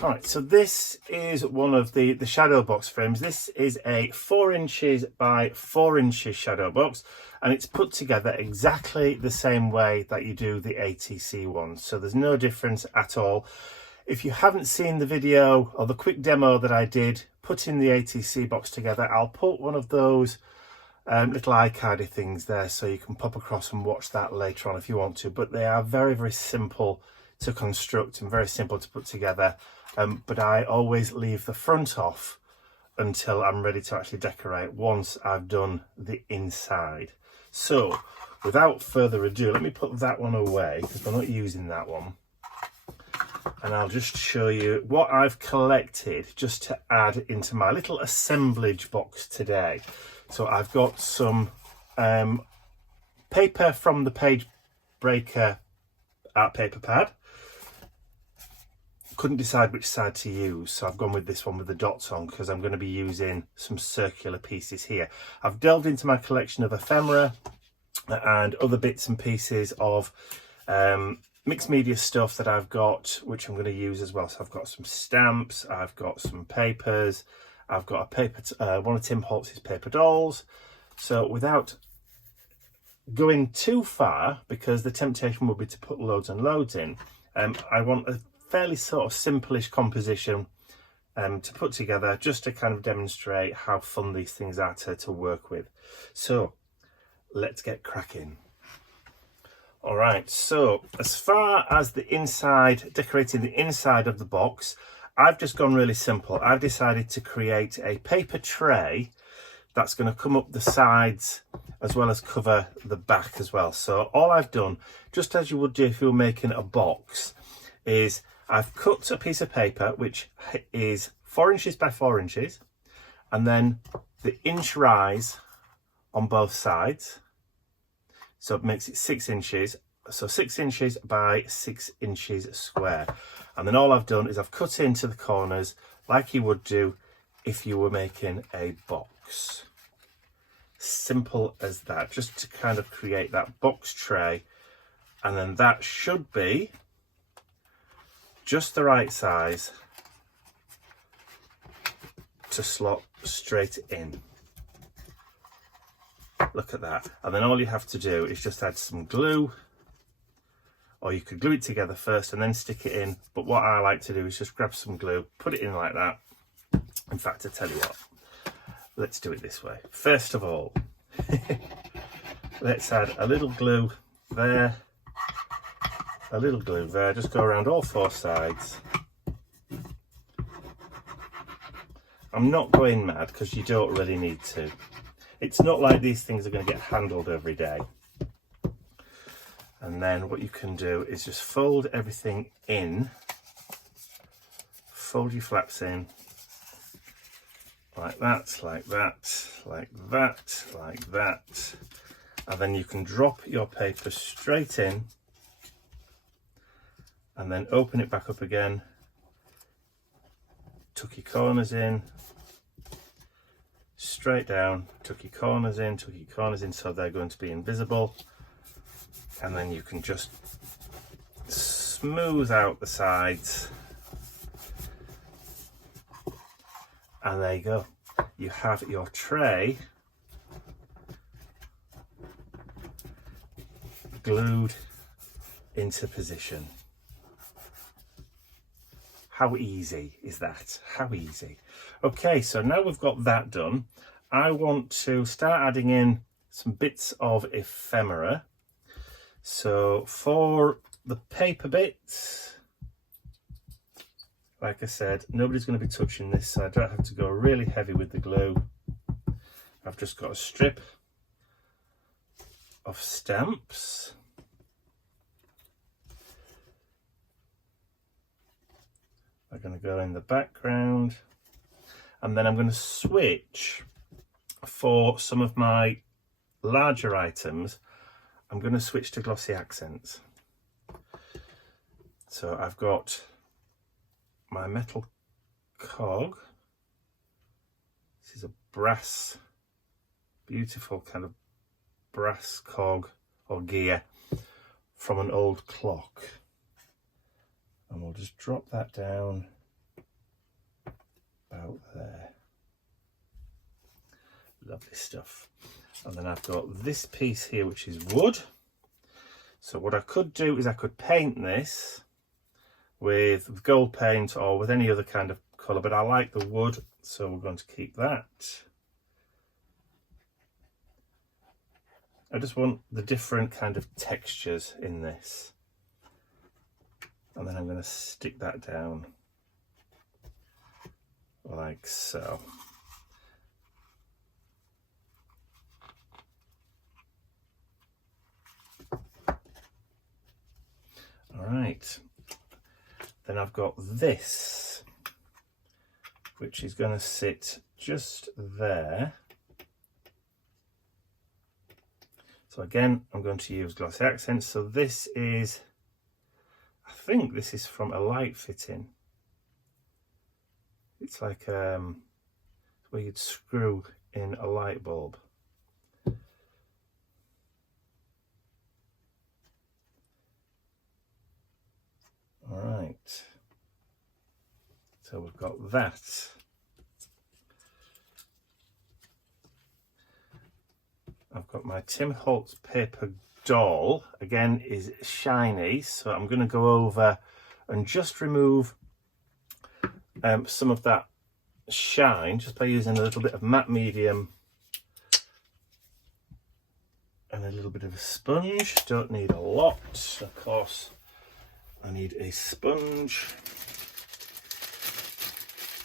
Alright, so this is one of the shadow box frames. This is a 4 inches by 4 inches shadow box, and it's put together exactly the same way that you do the ATC ones. So there's no difference at all. If you haven't seen the video or the quick demo that I did putting the ATC box together, I'll put one of those little iCardy things there so you can pop across and watch that later on if you want to. But they are very, very simple to construct and very simple to put together. But I always leave the front off until I'm ready to actually decorate once I've done the inside. So without further ado, let me put that one away because we're not using that one. And I'll just show you what I've collected just to add into my little assemblage box today. So I've got some paper from the Page Breaker art paper pad. Couldn't decide which side to use, so I've gone with this one with the dots on because I'm going to be using some circular pieces here. I've delved into my collection of ephemera and other bits and pieces of mixed media stuff that I've got, which I'm going to use as well. So I've got some stamps, I've got some papers, I've got a paper, one of Tim Holtz's paper dolls. So without going too far, because the temptation would be to put loads and loads in, I want a fairly sort of simple-ish composition to put together just to kind of demonstrate how fun these things are to work with. So let's get cracking. All right, so as far as the inside, decorating the inside of the box, I've just gone really simple. I've decided to create a paper tray that's going to come up the sides as well as cover the back as well. So all I've done, just as you would do if you were making a box, is I've cut a piece of paper which is 4 inches by 4 inches, and then the inch rise on both sides. So it makes it 6 inches. So 6 inches by 6 inches square. And then all I've done is I've cut into the corners like you would do if you were making a box. Simple as that, just to kind of create that box tray. And then that should be just the right size to slot straight in. Look at that. And then all you have to do is just add some glue, or you could glue it together first and then stick it in. But what I like to do is just grab some glue, put it in like that. In fact, I tell you what, let's do it this way. First of all, let's add a little glue there, a little glue there, just go around all 4 sides. I'm not going mad because you don't really need to. It's not like these things are going to get handled every day. And then what you can do is just fold everything in, fold your flaps in, like that, like that, like that, like that. And then you can drop your paper straight in and then open it back up again, tuck your corners in, straight down, tuck your corners in, so they're going to be invisible. And then you can just smooth out the sides. And there you go. You have your tray glued into position. How easy is that? How easy. Okay, so now we've got that done, I want to start adding in some bits of ephemera. So for the paper bits, like I said, nobody's going to be touching this, so I don't have to go really heavy with the glue. I've just got a strip of stamps. They're going to go in the background. And then I'm going to switch for some of my larger items. I'm going to switch to glossy accents. So I've got my metal cog. This is a brass, beautiful kind of brass cog or gear. from an old clock. And we'll just drop that down about there. Lovely stuff. And then I've got this piece here, which is wood. So what I could do is I could paint this with gold paint or with any other kind of colour, but I like the wood, so we're going to keep that. I just want the different kind of textures in this. And then I'm going to stick that down like so. All right, then I've got this, which is going to sit just there. So again, I'm going to use glossy accents. So this is, I think this is from a light fitting. It's like where you'd screw in a light bulb. All right, so we've got that. I've got my Tim Holtz paper doll, again is shiny, so I'm going to go over and just remove some of that shine just by using a little bit of matte medium and a little bit of a sponge. Don't need a lot, of course. I need a sponge.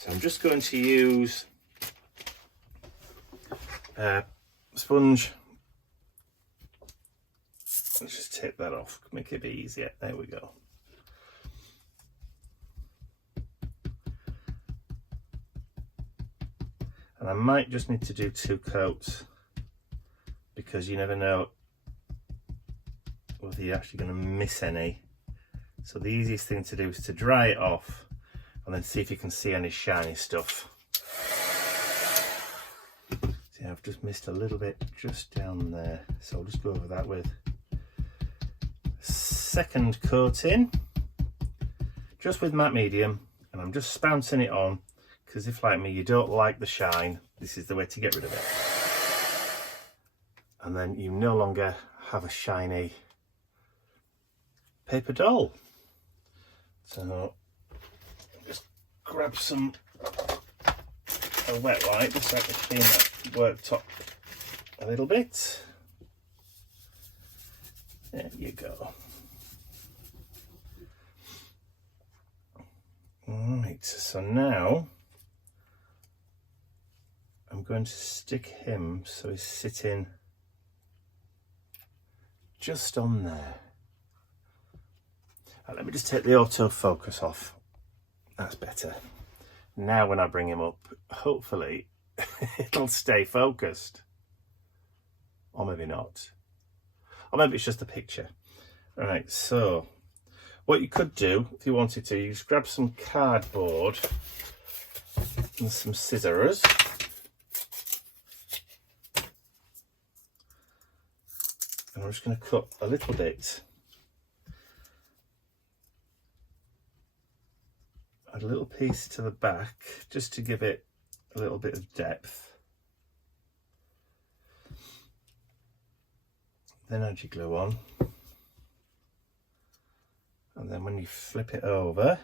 So I'm just going to use sponge. Let's just take that off, make it a bit easier. There we go. And I might just need to do 2 coats because you never know whether you're actually going to miss any. So the easiest thing to do is to dry it off and then see if you can see any shiny stuff. See, I've just missed a little bit just down there. So I'll just go over that with second coating, just with matte medium, and I'm just spouncing it on because if, like me, you don't like the shine, this is the way to get rid of it. And then you no longer have a shiny paper doll. So just grab some a wet wipe just so I can clean that worktop a little bit. There you go. Right, so now I'm going to stick him so he's sitting just on there. Right, let me just take the autofocus off. That's better. Now when I bring him up, hopefully it'll stay focused. Or maybe not. Or maybe it's just a picture. All right, so what you could do, if you wanted to, you just grab some cardboard and some scissors. And I'm just going to cut a little bit. Add a little piece to the back, just to give it a little bit of depth. Then add your glue on. And then when you flip it over,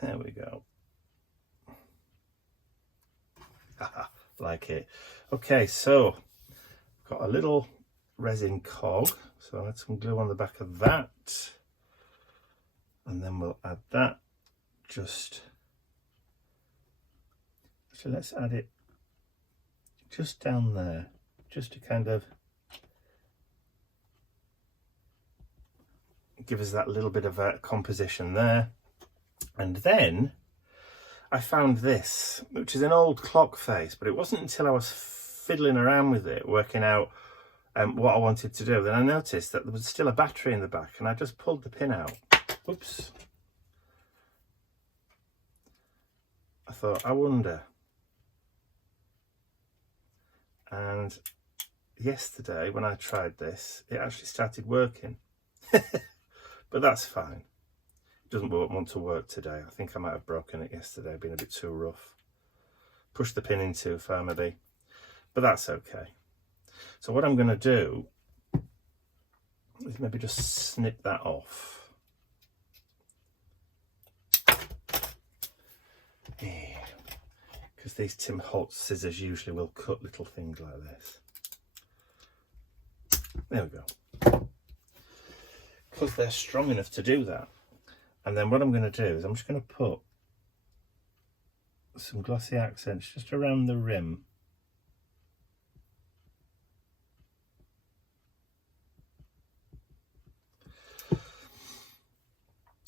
there we go. Like it. Okay, so got a little resin cog, so I'll add some glue on the back of that, and then we'll add that just, so let's add it just down there, just to kind of give us that little bit of a composition there. And then I found this, which is an old clock face, but it wasn't until I was fiddling around with it, working out what I wanted to do, then I noticed that there was still a battery in the back, and I just pulled the pin out. Oops. I thought, I wonder and yesterday when I tried this, it actually started working. But that's fine. It doesn't want to work today. I think I might have broken it yesterday, been a bit too rough. Pushed the pin in too far maybe, but that's okay. So what I'm going to do is maybe just snip that off. Because these Tim Holtz scissors usually will cut little things like this. There we go. Because they're strong enough to do that. And then what I'm going to do is I'm just going to put some glossy accents just around the rim.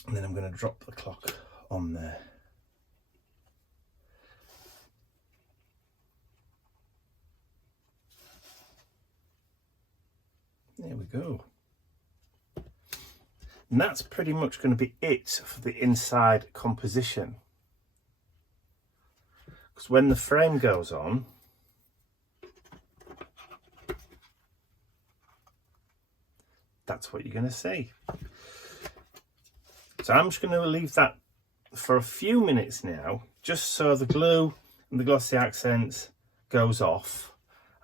And then I'm going to drop the clock on there. There we go. And that's pretty much going to be it for the inside composition. Because when the frame goes on, that's what you're going to see. So I'm just going to leave that for a few minutes now, just so the glue and the glossy accents goes off,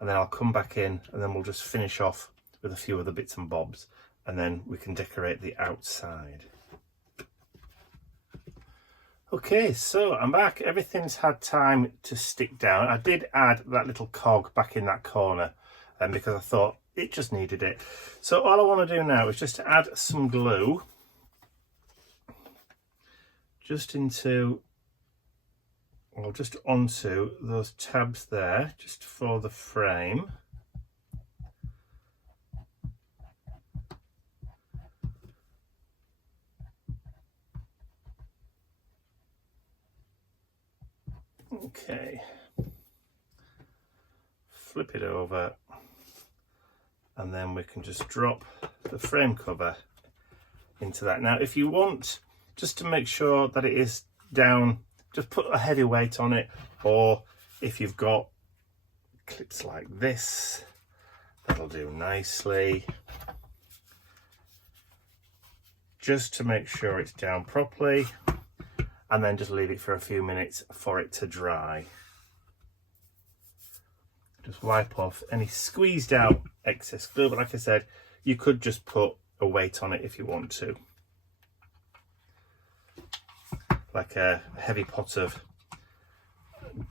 and then I'll come back in and then we'll just finish off with a few other bits and bobs, and then we can decorate the outside. Okay, so I'm back. Everything's had time to stick down. I did add that little cog back in that corner because I thought it just needed it. So all I want to do now is just to add some glue just into, or just onto those tabs there, just for the frame. Okay, flip it over, and then we can just drop the frame cover into that. Now, if you want, just to make sure that it is down, just put a heavy weight on it, or if you've got clips like this, that'll do nicely. Just to make sure it's down properly, and then just leave it for a few minutes for it to dry. Just wipe off any squeezed out excess glue, but like I said, you could just put a weight on it if you want to. Like a heavy pot of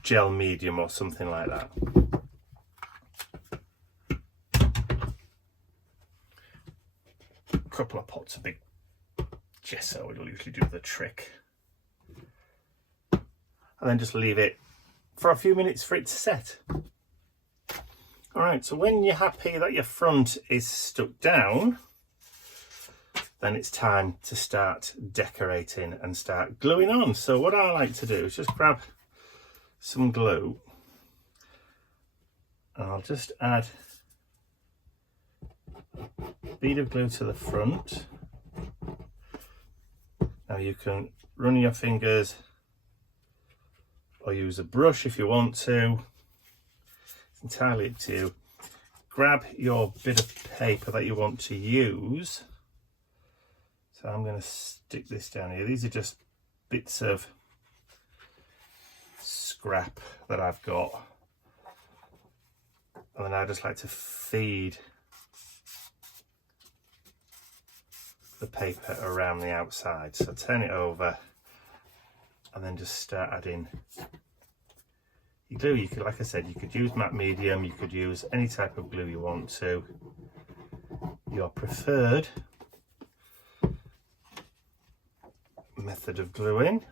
gel medium or something like that. A couple of pots of big gesso will usually do the trick. And then just leave it for a few minutes for it to set. All right, so when you're happy that your front is stuck down, then it's time to start decorating and start gluing on. So what I like to do is just grab some glue, and I'll just add a bead of glue to the front. Now you can run your fingers or use a brush if you want to. It's entirely up to you. Grab your bit of paper that you want to use. So I'm going to stick this down here. These are just bits of scrap that I've got. And then I just like to feed the paper around the outside. So turn it over and then just start adding your glue. You could, like I said, you could use matte medium, you could use any type of glue you want to, your preferred method of gluing.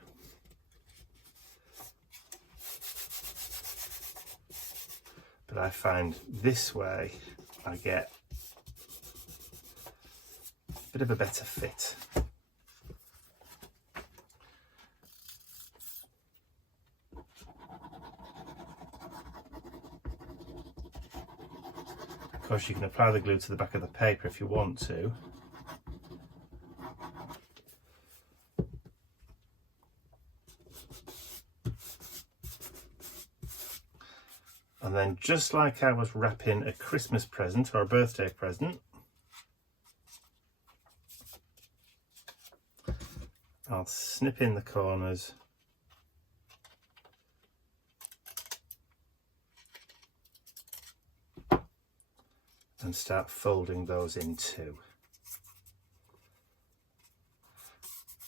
But I find this way I get a bit of a better fit. Of course, you can apply the glue to the back of the paper if you want to. And then just like I was wrapping a Christmas present or a birthday present, I'll snip in the corners and start folding those in too.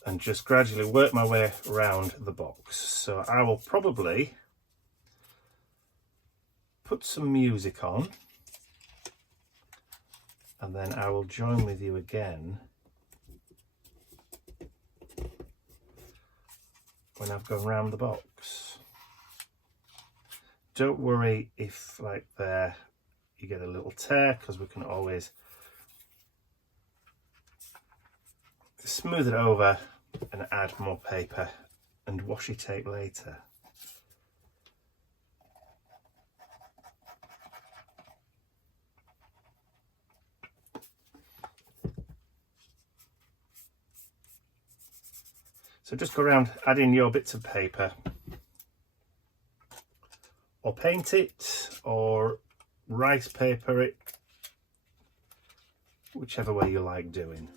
And just gradually work my way around the box. So I will probably put some music on and then I will join with you again when I've gone round the box. Don't worry if like there you get a little tear, because we can always smooth it over and add more paper and washi tape later. So just go around adding your bits of paper, or paint it, or rice paper it, whichever way you like doing.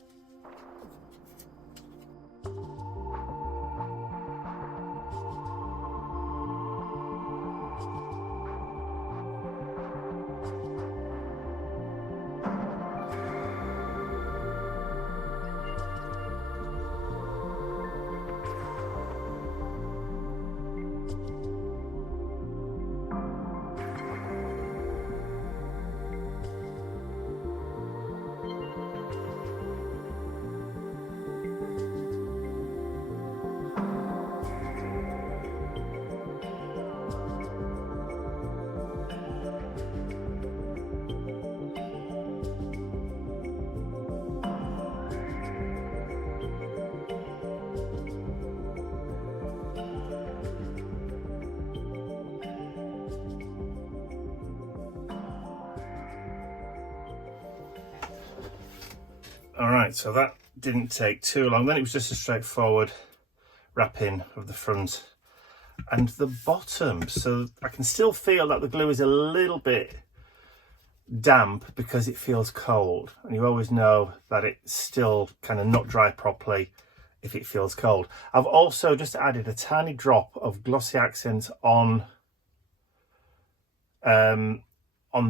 Alright, so that didn't take too long. Then it was just a straightforward wrapping of the front and the bottom. So I can still feel that the glue is a little bit damp because it feels cold. And you always know that it's still kind of not dry properly if it feels cold. I've also just added a tiny drop of glossy accents on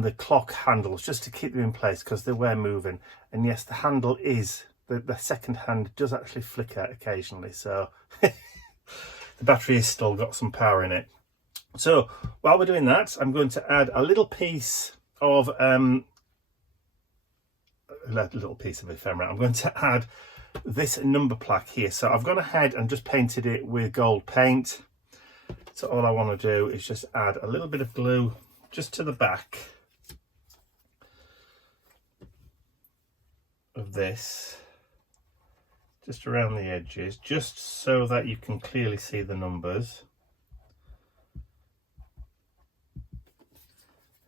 the clock handles, just to keep them in place because they were moving. And yes, the handle is, the second hand does actually flicker occasionally, so the battery has still got some power in it. So while we're doing that, I'm going to add a little piece of ephemera. I'm going to add this number plaque here. So I've gone ahead and just painted it with gold paint. So all I want to do is just add a little bit of glue just to the back of this, just around the edges, just so that you can clearly see the numbers.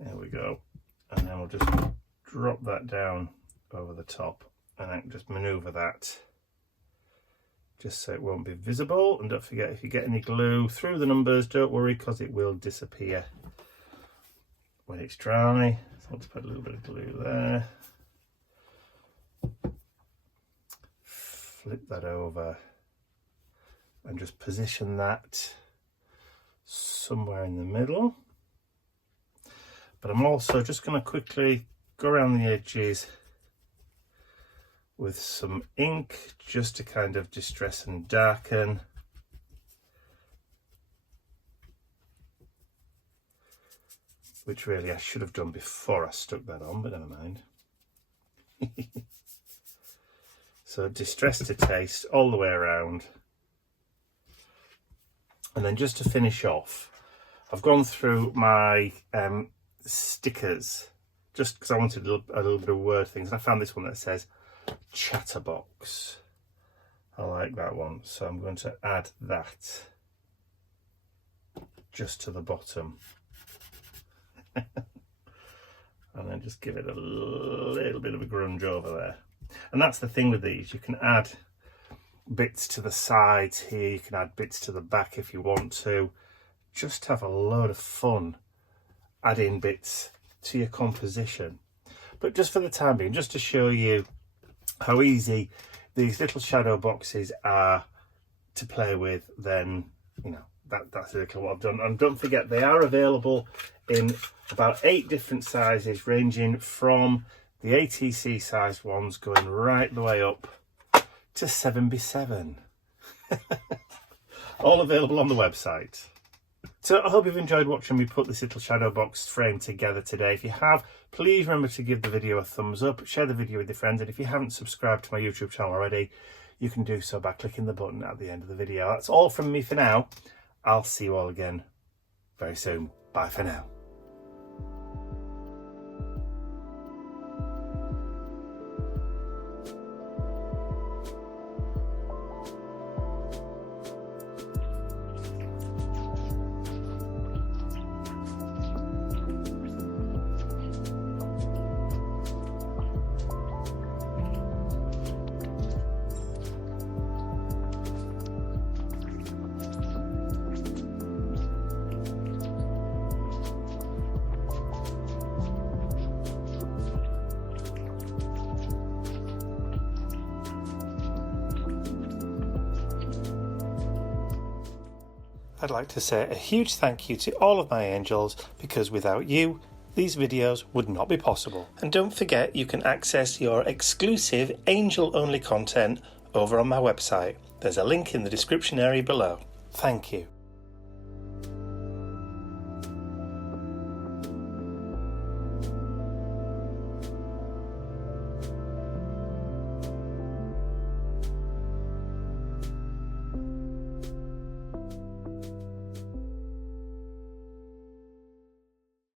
There we go. And then we'll just drop that down over the top and then just maneuver that just so it won't be visible. And don't forget, if you get any glue through the numbers, don't worry, because it will disappear when it's dry. So let's put a little bit of glue there. Flip that over and just position that somewhere in the middle. But I'm also just going to quickly go around the edges with some ink just to kind of distress and darken. Which really I should have done before I stuck that on, but never mind. So distress to taste all the way around. And then just to finish off, I've gone through my stickers just because I wanted a little bit of word things. And I found this one that says Chatterbox. I like that one. So I'm going to add that just to the bottom. And then just give it a little bit of a grunge over there. And that's the thing with these, you can add bits to the sides here, you can add bits to the back if you want to. Just have a load of fun add in bits to your composition. But just for the time being, just to show you how easy these little shadow boxes are to play with, then that's exactly what I've done. And don't forget, they are available in about 8 different sizes, ranging from the ATC size ones going right the way up to 7x7. All available on the website. So I hope you've enjoyed watching me put this little shadow box frame together today. If you have, please remember to give the video a thumbs up, share the video with your friends, and if you haven't subscribed to my YouTube channel already, you can do so by clicking the button at the end of the video. That's all from me for now. I'll see you all again very soon. Bye for now. I'd like to say a huge thank you to all of my angels, because without you, these videos would not be possible. And don't forget, you can access your exclusive angel-only content over on my website. There's a link in the description area below. Thank you.